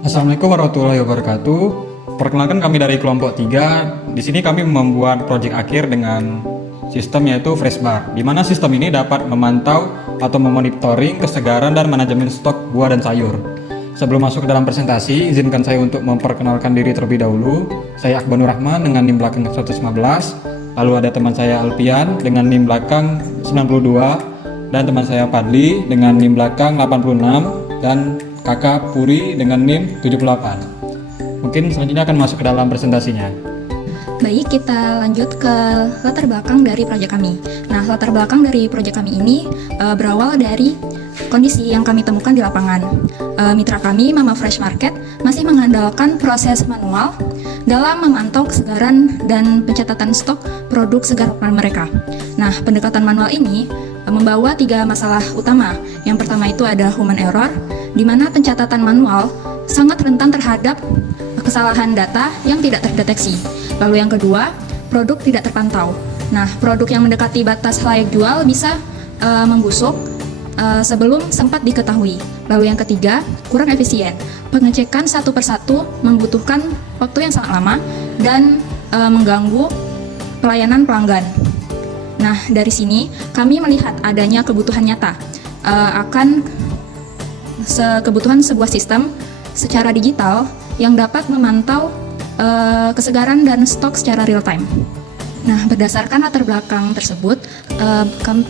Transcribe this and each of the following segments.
Assalamualaikum warahmatullahi wabarakatuh. Perkenalkan kami dari kelompok 3. Di sini kami membuat proyek akhir dengan sistem yaitu Fresh Bar, di mana sistem ini dapat memantau atau memonitoring kesegaran dan manajemen stok buah dan sayur. Sebelum masuk ke dalam presentasi, izinkan saya untuk memperkenalkan diri terlebih dahulu. Saya Akbar Nur Rahman dengan NIM belakang 115. Lalu ada teman saya Alpian dengan NIM belakang 92, dan teman saya Padli dengan NIM belakang 86, dan kakak Puri dengan NIM 78. Mungkin selanjutnya akan masuk ke dalam presentasinya. Baik, kita lanjut ke latar belakang dari proyek kami. Nah, latar belakang dari proyek kami ini berawal dari kondisi yang kami temukan di lapangan. Mitra kami, Mama Fresh Market, masih mengandalkan proses manual dalam memantau kesegaran dan pencatatan stok produk segar mereka. Nah, pendekatan manual ini membawa 3 masalah utama. Yang pertama itu ada human error, di mana pencatatan manual sangat rentan terhadap kesalahan data yang tidak terdeteksi. Lalu yang kedua, produk tidak terpantau. Nah, produk yang mendekati batas layak jual bisa membusuk sebelum sempat diketahui. Lalu yang ketiga, kurang efisien. Pengecekan satu persatu membutuhkan waktu yang sangat lama dan mengganggu pelayanan pelanggan. Nah, dari sini kami melihat adanya kebutuhan nyata akan kebutuhan sebuah sistem secara digital yang dapat memantau kesegaran dan stok secara real time. Nah, berdasarkan latar belakang tersebut,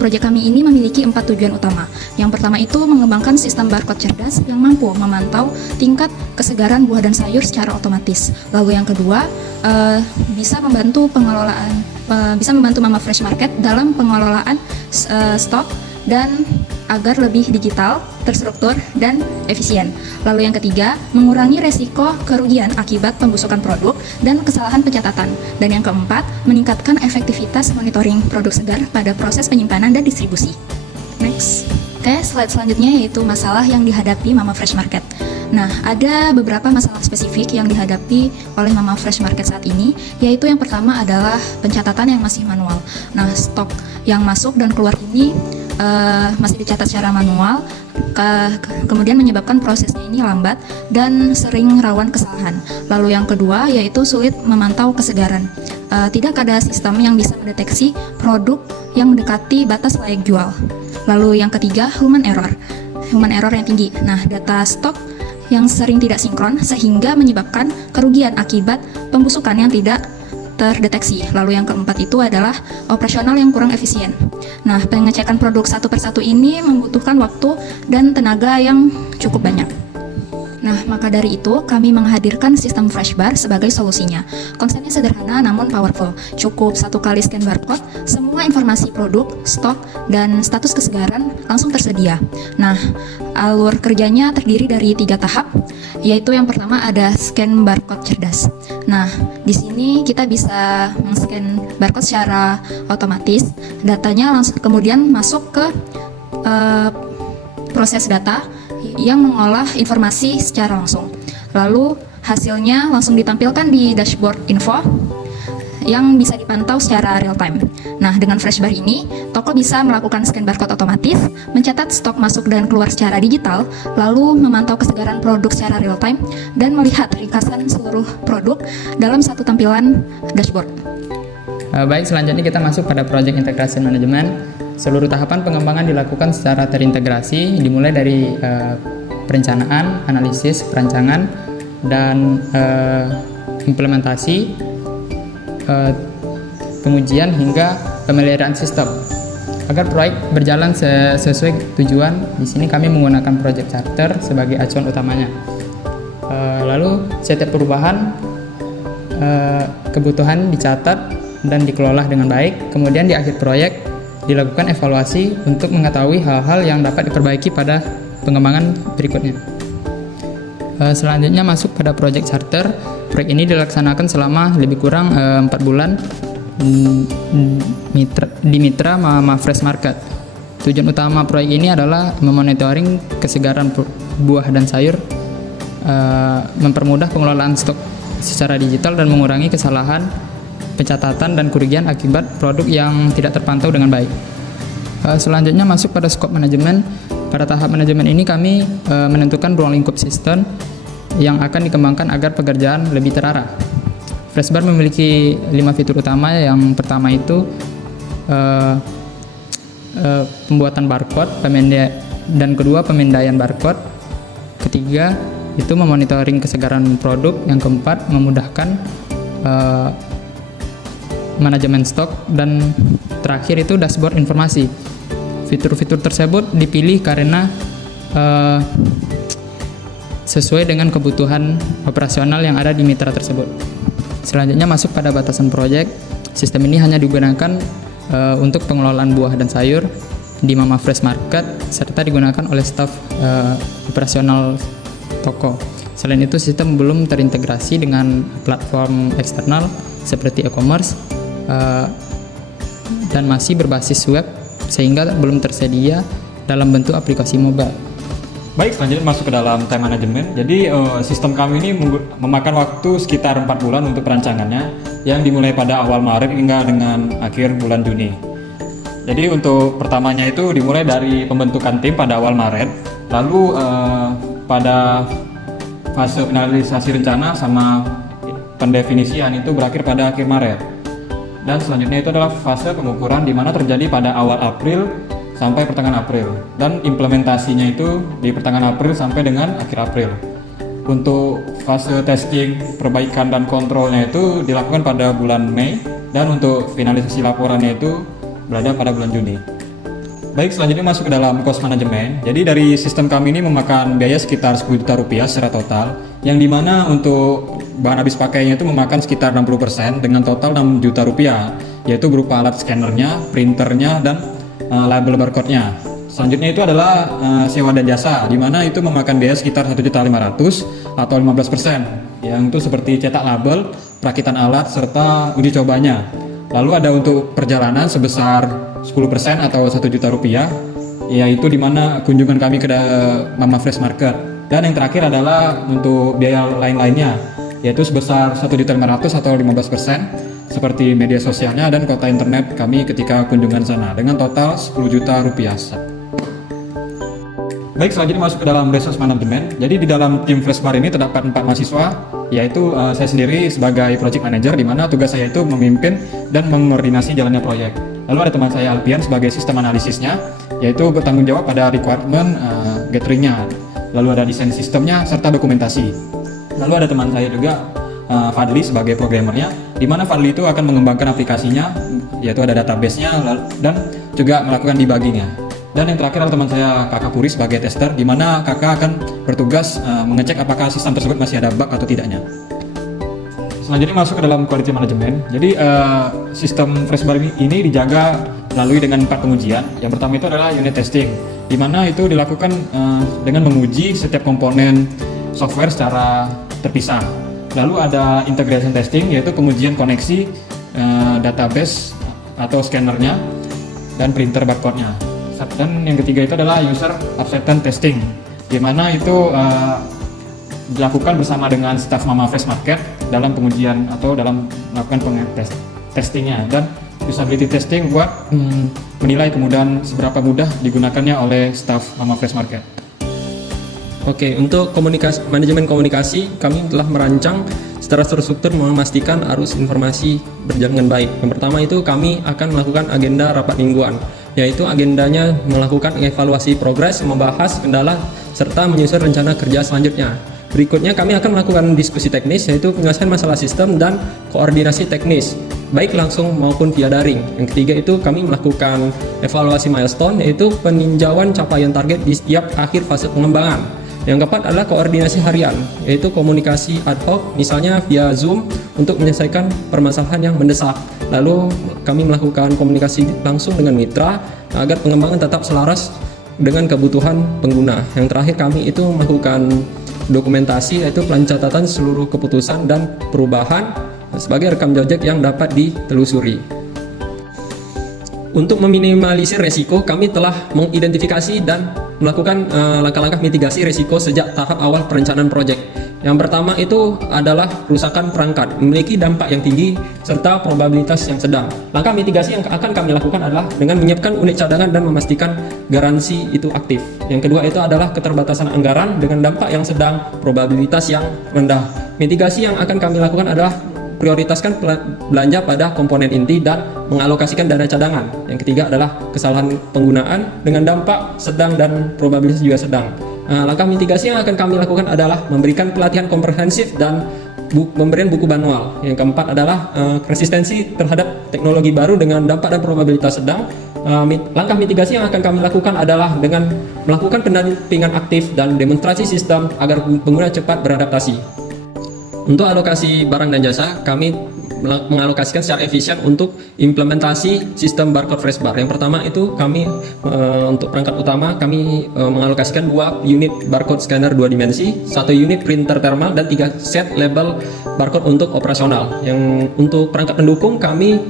proyek kami ini memiliki 4 tujuan utama. Yang pertama itu mengembangkan sistem barcode cerdas yang mampu memantau tingkat kesegaran buah dan sayur secara otomatis. Lalu yang kedua, bisa membantu Mama Fresh Market dalam pengelolaan stok dan agar lebih digital, terstruktur, dan efisien. Lalu yang ketiga, mengurangi resiko kerugian akibat pembusukan produk dan kesalahan pencatatan. Dan yang keempat, meningkatkan efektivitas monitoring produk segar pada proses penyimpanan dan distribusi. Next. Oke, slide selanjutnya yaitu masalah yang dihadapi Mama Fresh Market. Nah, ada beberapa masalah spesifik yang dihadapi oleh Mama Fresh Market saat ini, yaitu yang pertama adalah pencatatan yang masih manual. Nah, stok yang masuk dan keluar ini masih dicatat secara manual, kemudian menyebabkan prosesnya ini lambat dan sering rawan kesalahan. Lalu yang kedua yaitu sulit memantau kesegaran. Tidak ada sistem yang bisa mendeteksi produk yang mendekati batas layak jual. Lalu yang ketiga, human error yang tinggi. Nah, data stok yang sering tidak sinkron sehingga menyebabkan kerugian akibat pembusukan yang tidak terdeteksi. Lalu yang keempat itu adalah operasional yang kurang efisien. Nah, pengecekan produk satu persatu ini membutuhkan waktu dan tenaga yang cukup banyak. Nah, maka dari itu kami menghadirkan sistem Fresh Bar sebagai solusinya. Konsepnya sederhana namun powerful. Cukup 1 kali scan barcode, semua informasi produk, stok, dan status kesegaran langsung tersedia. Nah, alur kerjanya terdiri dari 3 tahap, yaitu yang pertama ada scan barcode cerdas. Nah, di sini kita bisa men-scan barcode secara otomatis. Datanya langsung kemudian masuk ke proses data yang mengolah informasi secara langsung. Lalu hasilnya langsung ditampilkan di dashboard info yang bisa dipantau secara real time. Nah, dengan Fresh Bar ini, toko bisa melakukan scan barcode otomatis, mencatat stok masuk dan keluar secara digital, lalu memantau kesegaran produk secara real time, dan melihat ringkasan seluruh produk dalam satu tampilan dashboard. Baik, selanjutnya kita masuk pada proyek integrasi manajemen. Seluruh tahapan pengembangan dilakukan secara terintegrasi, dimulai dari perencanaan, analisis, perancangan, dan implementasi, pengujian hingga pemeliharaan sistem. Agar proyek berjalan sesuai tujuan, di sini kami menggunakan project charter sebagai acuan utamanya. Lalu setiap perubahan kebutuhan dicatat dan dikelola dengan baik. Kemudian di akhir proyek dilakukan evaluasi untuk mengetahui hal-hal yang dapat diperbaiki pada pengembangan berikutnya. Selanjutnya masuk pada project charter. Proyek ini dilaksanakan selama lebih kurang 4 bulan di mitra Mama Fresh Market. Tujuan utama proyek ini adalah memonitoring kesegaran buah dan sayur, mempermudah pengelolaan stok secara digital, dan mengurangi kesalahan pencatatan dan kerugian akibat produk yang tidak terpantau dengan baik. Selanjutnya masuk pada skop manajemen. Pada tahap manajemen ini kami menentukan ruang lingkup sistem yang akan dikembangkan agar pekerjaan lebih terarah. Freshbar memiliki 5 fitur utama. Yang pertama itu pembuatan barcode, dan kedua pemindaian barcode. Ketiga itu memonitoring kesegaran produk. Yang keempat memudahkan manajemen stok, dan terakhir itu dashboard informasi. Fitur-fitur tersebut dipilih karena sesuai dengan kebutuhan operasional yang ada di mitra tersebut. Selanjutnya masuk pada batasan proyek. Sistem ini hanya digunakan untuk pengelolaan buah dan sayur di Mama Fresh Market, serta digunakan oleh staf operasional toko. Selain itu, sistem belum terintegrasi dengan platform eksternal seperti e-commerce dan masih berbasis web, sehingga belum tersedia dalam bentuk aplikasi mobile. Baik, selanjutnya masuk ke dalam time management. Jadi sistem kami ini memakan waktu sekitar 4 bulan untuk perancangannya, yang dimulai pada awal Maret hingga dengan akhir bulan Juni. Jadi untuk pertamanya itu dimulai dari pembentukan tim pada awal Maret, lalu pada fase finalisasi rencana sama pendefinisian itu berakhir pada akhir Maret. Dan selanjutnya itu adalah fase pengukuran, di mana terjadi pada awal April sampai pertengahan April, dan implementasinya itu di pertengahan April sampai dengan akhir April. Untuk fase testing, perbaikan dan kontrolnya itu dilakukan pada bulan Mei, dan untuk finalisasi laporannya itu berada pada bulan Juni. Baik, selanjutnya masuk ke dalam cost management. Jadi dari sistem kami ini memakan biaya sekitar 10 juta rupiah secara total, yang dimana untuk bahan habis pakainya itu memakan sekitar 60% dengan total 6 juta rupiah, yaitu berupa alat scannernya, printernya, dan label barcode-nya. Selanjutnya itu adalah sewa dan jasa, di mana itu memakan biaya sekitar 1.500.000 atau 15%, yang itu seperti cetak label, perakitan alat, serta uji cobanya. Lalu ada untuk perjalanan sebesar 10% atau 1 juta rupiah, yaitu di mana kunjungan kami ke Mama Fresh Market. Dan yang terakhir adalah untuk biaya lain-lainnya, yaitu sebesar 1.500.000 atau 15%, seperti media sosialnya dan kuota internet kami ketika kunjungan sana, dengan total 10 juta rupiah. Baik, selanjutnya masuk ke dalam resource management. Jadi di dalam tim Freshbar ini terdapat 4 mahasiswa, yaitu saya sendiri sebagai project manager, di mana tugas saya itu memimpin dan mengkoordinasi jalannya proyek. Lalu ada teman saya Alpian sebagai sistem analisisnya, yaitu bertanggung jawab pada requirement gatheringnya. Lalu ada desain sistemnya serta dokumentasi. Lalu ada teman saya juga Fadli sebagai programmernya, di mana Fadli itu akan mengembangkan aplikasinya, yaitu ada database-nya dan juga melakukan debugging-nya. Dan yang terakhir adalah teman saya Kakak Puri sebagai tester, di mana Kakak akan bertugas mengecek apakah sistem tersebut masih ada bug atau tidaknya. Selanjutnya masuk ke dalam quality management. Jadi sistem Freshbar ini dijaga melalui dengan 4 pengujian. Yang pertama itu adalah unit testing, di mana itu dilakukan dengan menguji setiap komponen software secara terpisah. Lalu ada integration testing, yaitu pengujian koneksi database atau scannernya dan printer barcode-nya. Dan yang ketiga itu adalah user acceptance testing, di mana itu dilakukan bersama dengan staff Mama Fresh Market dalam pengujian atau dalam melakukan testingnya, dan usability testing buat menilai kemudahan seberapa mudah digunakannya oleh staff Mama Fresh Market. Oke, untuk manajemen komunikasi kami telah merancang secara terstruktur memastikan arus informasi berjalan dengan baik. Yang pertama itu kami akan melakukan agenda rapat mingguan, yaitu agendanya melakukan evaluasi progres, membahas kendala, serta menyusun rencana kerja selanjutnya. Berikutnya kami akan melakukan diskusi teknis, yaitu penyelesaian masalah sistem dan koordinasi teknis, baik langsung maupun via daring. Yang ketiga itu kami melakukan evaluasi milestone, yaitu peninjauan capaian target di setiap akhir fase pengembangan. Yang keempat adalah koordinasi harian, yaitu komunikasi ad hoc, misalnya via Zoom untuk menyelesaikan permasalahan yang mendesak. Lalu kami melakukan komunikasi langsung dengan mitra agar pengembangan tetap selaras dengan kebutuhan pengguna. Yang terakhir kami itu melakukan dokumentasi, yaitu pencatatan seluruh keputusan dan perubahan sebagai rekam jejak yang dapat ditelusuri. Untuk meminimalisir resiko, kami telah mengidentifikasi dan melakukan langkah-langkah mitigasi resiko sejak tahap awal perencanaan proyek, Yang pertama itu adalah kerusakan perangkat, memiliki dampak yang tinggi serta probabilitas yang sedang. Langkah mitigasi yang akan kami lakukan adalah dengan menyiapkan unit cadangan dan memastikan garansi itu aktif. Yang kedua itu adalah keterbatasan anggaran dengan dampak yang sedang, probabilitas yang rendah. Mitigasi yang akan kami lakukan adalah prioritaskan belanja pada komponen inti dan mengalokasikan dana cadangan. Yang ketiga adalah kesalahan penggunaan dengan dampak sedang dan probabilitas juga sedang. Langkah mitigasi yang akan kami lakukan adalah memberikan pelatihan komprehensif dan pemberian buku manual. Yang keempat adalah resistensi terhadap teknologi baru dengan dampak dan probabilitas sedang. Langkah mitigasi yang akan kami lakukan adalah dengan melakukan pendampingan aktif dan demonstrasi sistem agar pengguna cepat beradaptasi. Untuk alokasi barang dan jasa, kami mengalokasikan secara efisien untuk implementasi sistem barcode fresh bar. Yang pertama itu kami untuk perangkat utama kami mengalokasikan 2 unit barcode scanner 2 dimensi, 1 unit printer thermal dan 3 set label barcode untuk operasional. Yang untuk perangkat pendukung kami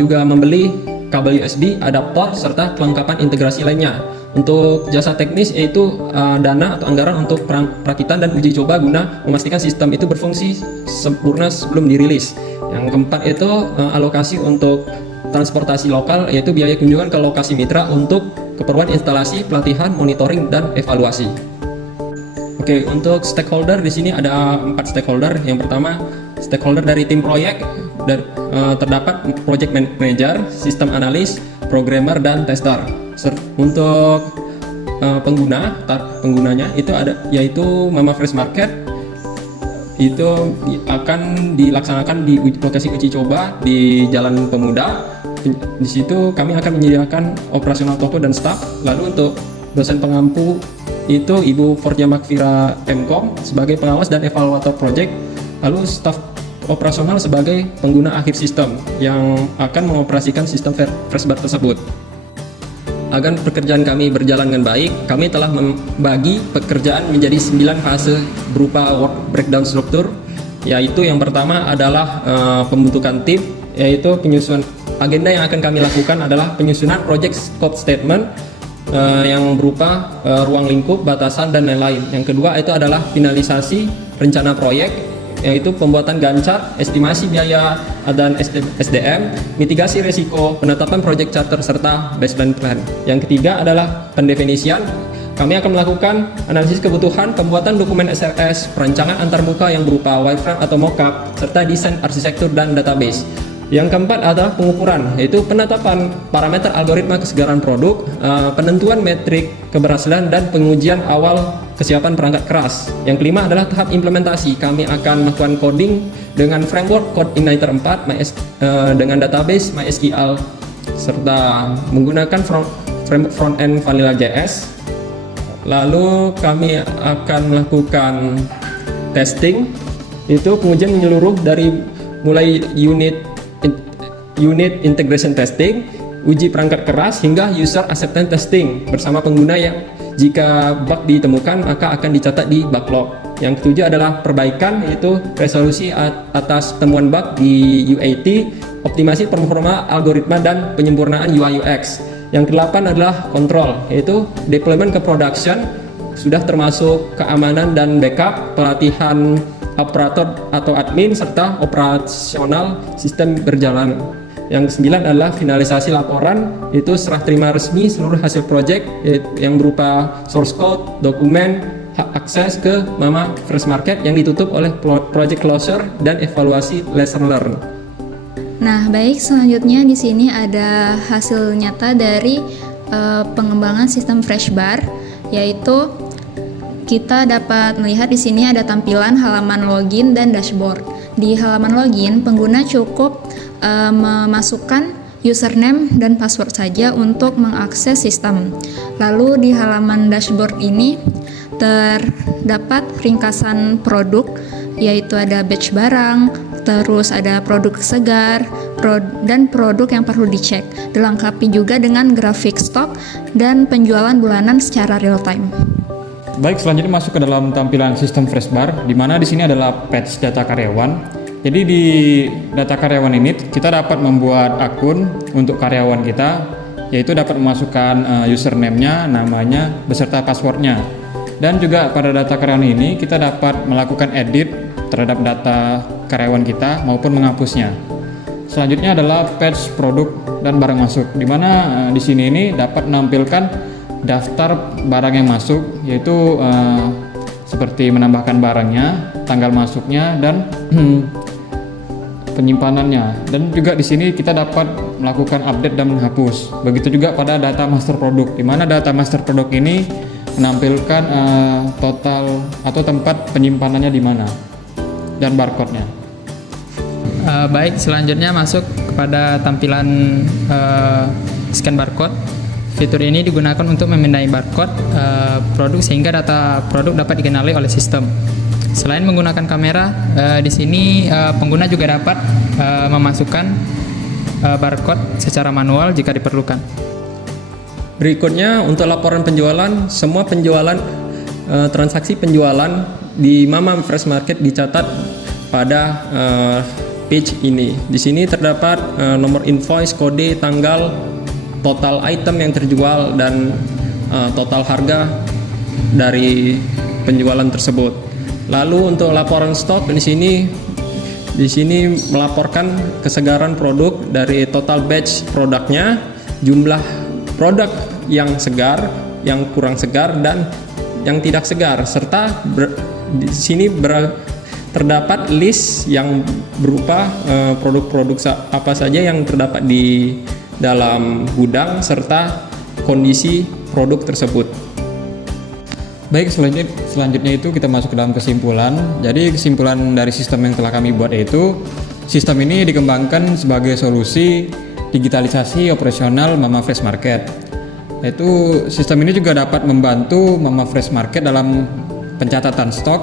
juga membeli kabel USB, adaptor serta kelengkapan integrasi lainnya. Untuk jasa teknis yaitu dana atau anggaran untuk perakitan dan uji coba guna memastikan sistem itu berfungsi sempurna sebelum dirilis. Yang keempat itu alokasi untuk transportasi lokal, yaitu biaya kunjungan ke lokasi mitra untuk keperluan instalasi, pelatihan, monitoring, dan evaluasi. Oke, untuk stakeholder di sini ada 4 stakeholder. Yang pertama, stakeholder dari tim proyek dan terdapat project manager, sistem analis, programmer, dan tester. Untuk penggunanya itu ada yaitu Mama Fresh Market, itu akan dilaksanakan di lokasi uji coba di Jalan Pemuda. Di situ kami akan menyediakan operasional toko dan staff. Lalu untuk dosen pengampu itu Ibu Forja Makfira Mkom sebagai pengawas dan evaluator project. Lalu staf operasional sebagai pengguna akhir sistem yang akan mengoperasikan sistem Fresh Bar tersebut. Agar pekerjaan kami berjalan dengan baik, kami telah membagi pekerjaan menjadi 9 fase berupa work breakdown struktur, yaitu yang pertama adalah pembentukan tim, yaitu penyusunan agenda yang akan kami lakukan adalah penyusunan project scope statement yang berupa ruang lingkup, batasan, dan lain-lain. Yang kedua itu adalah finalisasi rencana proyek, yaitu pembuatan gancar, estimasi biaya dan SDM, mitigasi risiko, penetapan project charter, serta baseline plan. Yang ketiga adalah pendefinisian. Kami akan melakukan analisis kebutuhan, pembuatan dokumen SRS, perancangan antarmuka yang berupa wireframe atau mockup, serta desain arsitektur dan database. Yang keempat adalah pengukuran, yaitu penetapan parameter algoritma kesegaran produk, penentuan metrik keberhasilan, dan pengujian awal kesiapan perangkat keras. Yang kelima adalah tahap implementasi. Kami akan melakukan coding dengan framework Code Igniter 4 dengan database MySQL serta menggunakan front-end Vanilla.js. Lalu kami akan melakukan testing, itu pengujian menyeluruh dari mulai unit integration testing, uji perangkat keras, hingga user acceptance testing bersama pengguna yang jika bug ditemukan maka akan dicatat di backlog. Yang ketujuh adalah perbaikan, yaitu resolusi atas temuan bug di UAT, optimasi performa algoritma, dan penyempurnaan UI UX. Yang kedelapan adalah kontrol, yaitu deployment ke production, sudah termasuk keamanan dan backup, pelatihan operator atau admin, serta operasional sistem berjalan. Yang kesembilan adalah finalisasi laporan, yaitu serah terima resmi seluruh hasil project yang berupa source code, dokumen, hak akses ke Mama Fresh Market yang ditutup oleh project closure, dan evaluasi lesson learned. Nah, baik, selanjutnya di sini ada hasil nyata dari pengembangan sistem Fresh Bar, yaitu kita dapat melihat di sini ada tampilan halaman login dan dashboard. Di halaman login, pengguna cukup memasukkan username dan password saja untuk mengakses sistem. Lalu di halaman dashboard ini terdapat ringkasan produk, yaitu ada batch barang, terus ada produk segar, dan produk yang perlu dicek. Dilengkapi juga dengan grafik stok dan penjualan bulanan secara real time. Baik, selanjutnya masuk ke dalam tampilan sistem Fresh Bar, di mana di sini adalah patch data karyawan. Jadi di data karyawan ini kita dapat membuat akun untuk karyawan kita, yaitu dapat memasukkan username-nya, namanya, beserta password-nya. Dan juga pada data karyawan ini kita dapat melakukan edit terhadap data karyawan kita maupun menghapusnya. Selanjutnya adalah patch produk dan barang masuk, di mana di sini ini dapat menampilkan daftar barang yang masuk, yaitu seperti menambahkan barangnya, tanggal masuknya, dan penyimpanannya. Dan juga di sini kita dapat melakukan update dan menghapus. Begitu juga pada data master produk, di mana data master produk ini menampilkan total atau tempat penyimpanannya di mana dan barcode-nya. Baik, selanjutnya masuk kepada tampilan scan barcode. Fitur ini digunakan untuk memindai barcode produk sehingga data produk dapat dikenali oleh sistem. Selain menggunakan kamera, di sini pengguna juga dapat memasukkan barcode secara manual jika diperlukan. Berikutnya untuk laporan penjualan, semua penjualan transaksi penjualan di Mama Fresh Market dicatat pada page ini. Di sini terdapat nomor invoice, kode, tanggal, total item yang terjual, dan total harga dari penjualan tersebut. Lalu untuk laporan stok di sini melaporkan kesegaran produk dari total batch produknya, jumlah produk yang segar, yang kurang segar, dan yang tidak segar, serta di sini terdapat list yang berupa produk-produk apa saja yang terdapat di dalam gudang serta kondisi produk tersebut. Baik, selanjutnya itu kita masuk ke dalam kesimpulan. Jadi kesimpulan dari sistem yang telah kami buat yaitu sistem ini dikembangkan sebagai solusi digitalisasi operasional Mama Fresh Market. Yaitu sistem ini juga dapat membantu Mama Fresh Market dalam pencatatan stok,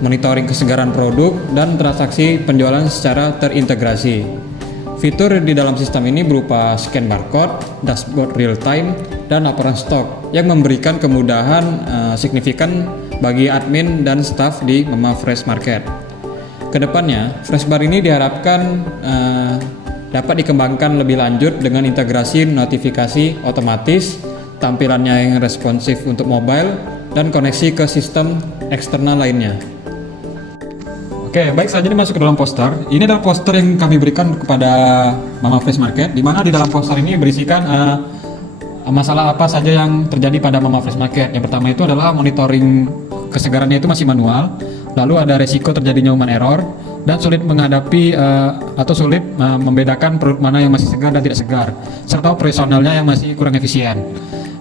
monitoring kesegaran produk, dan transaksi penjualan secara terintegrasi. Fitur di dalam sistem ini berupa scan barcode, dashboard real time, dan laporan stok yang memberikan kemudahan signifikan bagi admin dan staf di Mama Fresh Market. Kedepannya, Freshbar ini diharapkan dapat dikembangkan lebih lanjut dengan integrasi notifikasi otomatis, tampilannya yang responsif untuk mobile, dan koneksi ke sistem eksternal lainnya. Oke, baik, selanjutnya masuk ke dalam poster. Ini adalah poster yang kami berikan kepada Mama Fresh Market, di mana di dalam poster ini berisikan masalah apa saja yang terjadi pada Mama Fresh Market. Yang pertama itu adalah monitoring kesegarannya itu masih manual, lalu ada resiko terjadinya human error, dan sulit menghadapi atau sulit membedakan produk mana yang masih segar dan tidak segar, serta operasionalnya yang masih kurang efisien.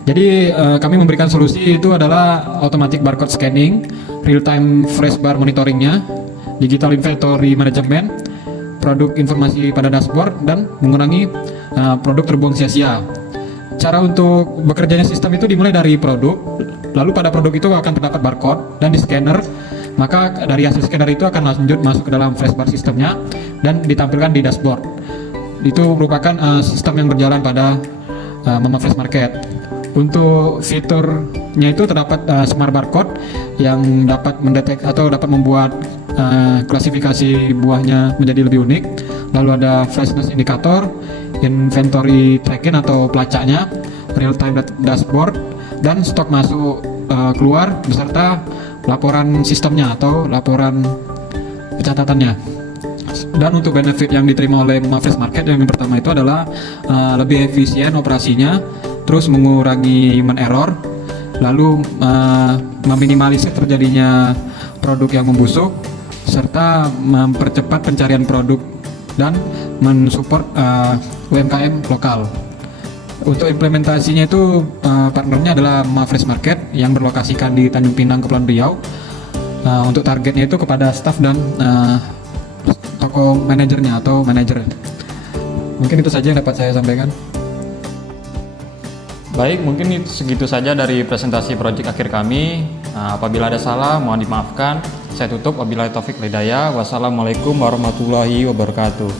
Jadi kami memberikan solusi itu adalah automatic barcode scanning, real time fresh bar monitoringnya, digital inventory management, produk informasi pada dashboard, dan mengurangi produk terbuang sia-sia. Cara untuk bekerjanya sistem itu dimulai dari produk, lalu pada produk itu akan terdapat barcode dan di scanner, maka dari hasil scanner itu akan lanjut masuk ke dalam flashbar sistemnya dan ditampilkan di dashboard. Itu merupakan sistem yang berjalan pada Mama Fresh Market. Untuk fiturnya itu terdapat smart barcode yang dapat mendeteksi atau dapat membuat klasifikasi buahnya menjadi lebih unik. Lalu ada freshness indicator, inventory tracking atau pelacaknya, real time dashboard, dan stok masuk keluar beserta laporan sistemnya atau laporan pencatatannya. Dan untuk benefit yang diterima oleh Mama Fresh Market yang pertama itu adalah lebih efisien operasinya, terus mengurangi human error, lalu meminimalisir terjadinya produk yang membusuk, serta mempercepat pencarian produk dan mensupport UMKM lokal. Untuk implementasinya itu partnernya adalah Mama Fresh Market yang berlokasikan di Tanjung Pinang, Kepulauan Riau. Untuk targetnya itu kepada staf dan toko manajernya atau manajer. Mungkin itu saja yang dapat saya sampaikan. Baik, mungkin segitu saja dari presentasi proyek akhir kami. Apabila ada salah, mohon dimaafkan. Saya tutup. Wabillahi taufik wal hidayah. Wassalamualaikum warahmatullahi wabarakatuh.